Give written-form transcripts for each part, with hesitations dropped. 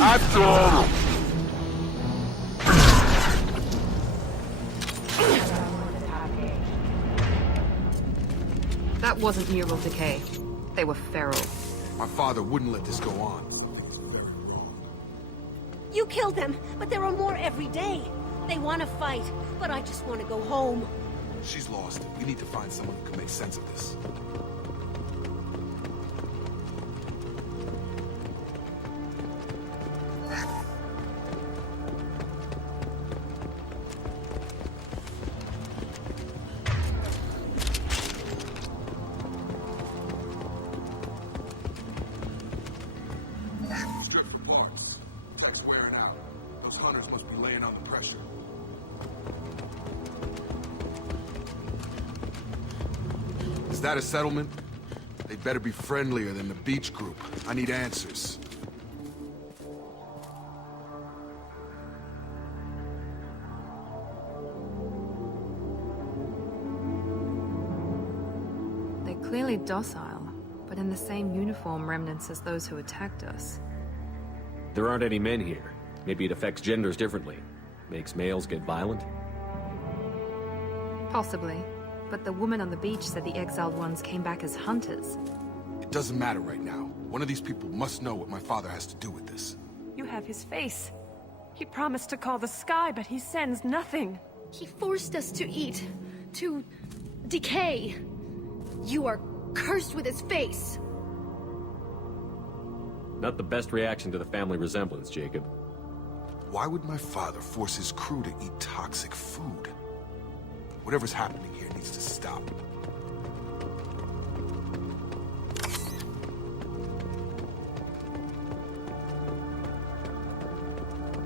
Adoro! That wasn't neural decay. They were feral. My father wouldn't let this go on. Something's very wrong. You killed them, but there are more every day. They want to fight, but I just want to go home. She's lost. We need to find someone who can make sense of this. Straight for parts. Tech's wearing out. Those hunters must be laying on the pressure. Is that a settlement? They'd better be friendlier than the beach group. I need answers. They're clearly docile, but in the same uniform remnants as those who attacked us. There aren't any men here. Maybe it affects genders differently. Makes males get violent? Possibly. But the woman on the beach said the exiled ones came back as hunters. It doesn't matter right now. One of these people must know what my father has to do with this. You have his face. He promised to call the sky, but he sends nothing. He forced us to eat, to decay. You are cursed with his face. Not the best reaction to the family resemblance, Jacob. Why would my father force his crew to eat toxic food? Whatever's happening here needs to stop.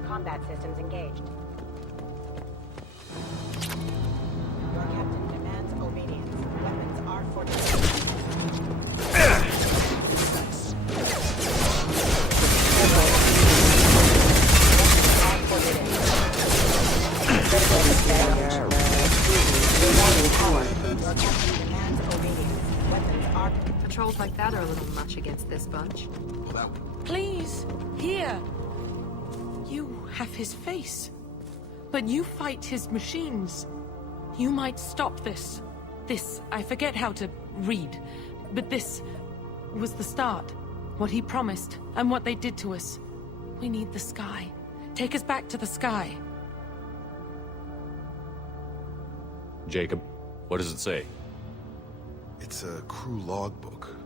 Combat systems engaged. Your captain demands obedience. Weapons are for Patrols like that are a little much against this bunch. Well, that would... Please, here. You have his face. But you fight his machines. You might stop this. This, I forget how to read. But this was the start. What he promised, and what they did to us. We need the sky. Take us back to the sky. Jacob, what does it say? It's a crew logbook.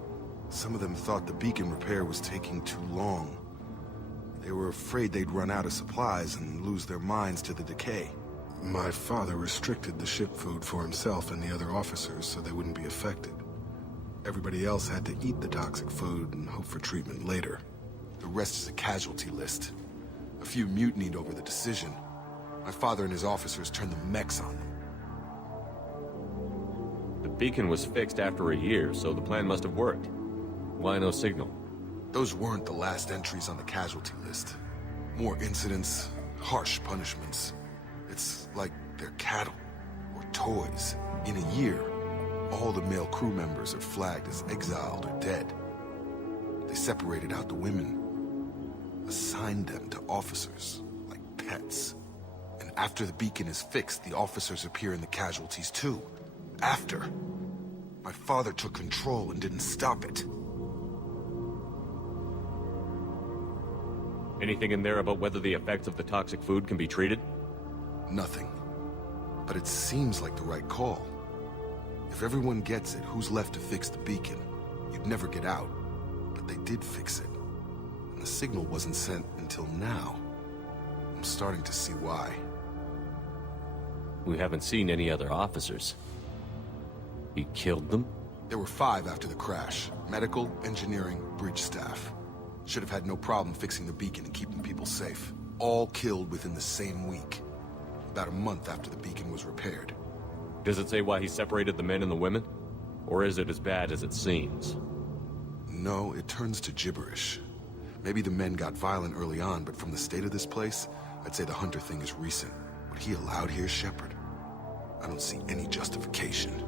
Some of them thought the beacon repair was taking too long. They were afraid they'd run out of supplies and lose their minds to the decay. My father restricted the ship food for himself and the other officers so they wouldn't be affected. Everybody else had to eat the toxic food and hope for treatment later. The rest is a casualty list. A few mutinied over the decision. My father and his officers turned the mechs on them. The beacon was fixed after a year, so the plan must have worked. Why no signal? Those weren't the last entries on the casualty list. More incidents, harsh punishments. It's like they're cattle, or toys. In a year, all the male crew members are flagged as exiled or dead. They separated out the women, assigned them to officers, like pets. And after the beacon is fixed, the officers appear in the casualties too. After. My father took control and didn't stop it. Anything in there about whether the effects of the toxic food can be treated? Nothing. But it seems like the right call. If everyone gets it, who's left to fix the beacon? You'd never get out. But they did fix it. And the signal wasn't sent until now. I'm starting to see why. We haven't seen any other officers. He killed them? There were 5 after the crash. Medical, engineering, bridge staff. Should have had no problem fixing the beacon and keeping people safe. All killed within the same week. About a month after the beacon was repaired. Does it say why he separated the men and the women? Or is it as bad as it seems? No, it turns to gibberish. Maybe the men got violent early on, but from the state of this place, I'd say the Hunter thing is recent. What he allowed here, Shepard? I don't see any justification.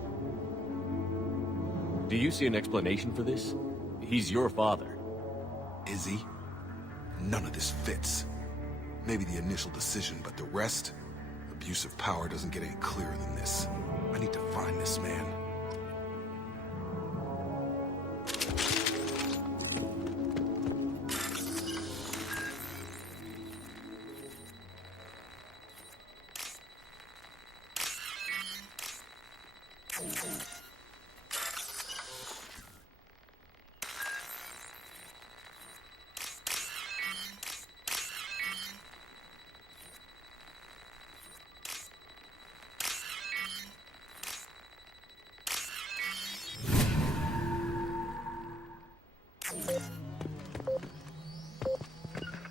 Do you see an explanation for this? He's your father. Is he? None of this fits. Maybe the initial decision, but the rest? Abuse of power doesn't get any clearer than this. I need to find this man.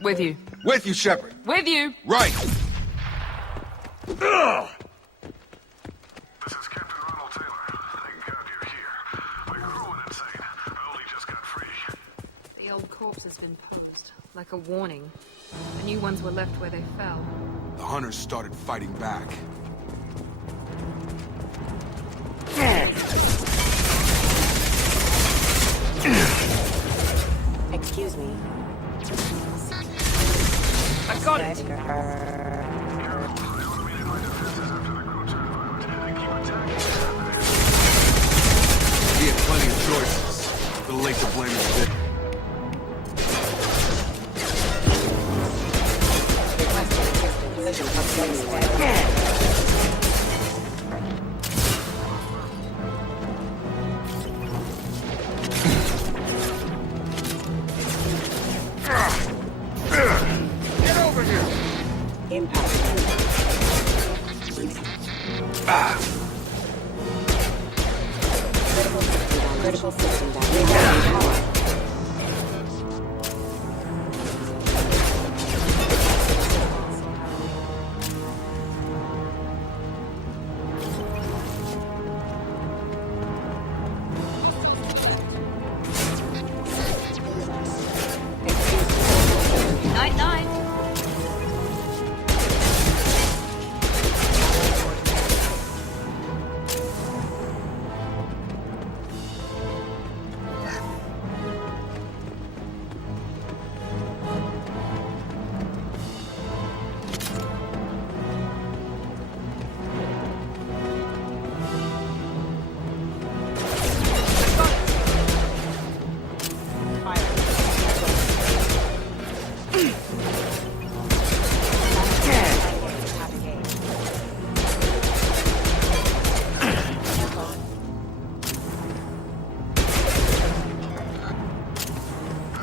With you. With you, Shepard! With you! Right! This is Captain Ronald Taylor. Thank God you're here. My crew went insane. I only just got free. The old corpse has been posed, like a warning. The new ones were left where they fell. The hunters started fighting back. Excuse me. I got it! He had plenty of choices. A little late to blame his victim. Get over here! Impact. Critical system down. Night-night!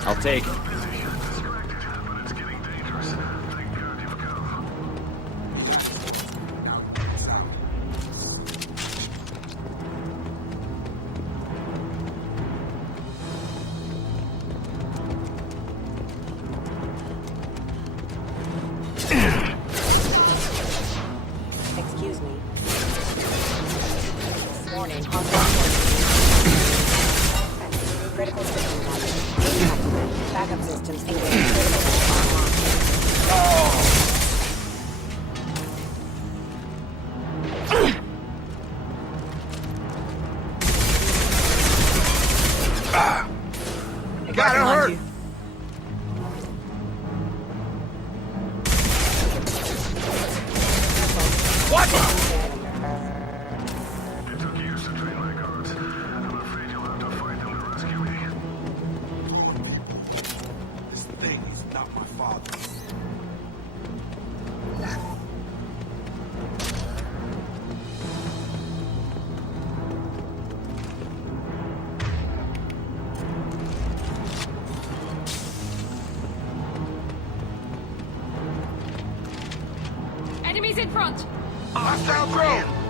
I'll take it. Distracted, but it's getting dangerous. Thank God you've come. Excuse me. Warning. Critical system damage. Impact. Backup systems engaged. Critical system online. Gotta hurt! You. It took years to train my guards. I'm afraid you'll have to fight them to rescue me. This thing is not my father. Enemies in front! Hostile drone!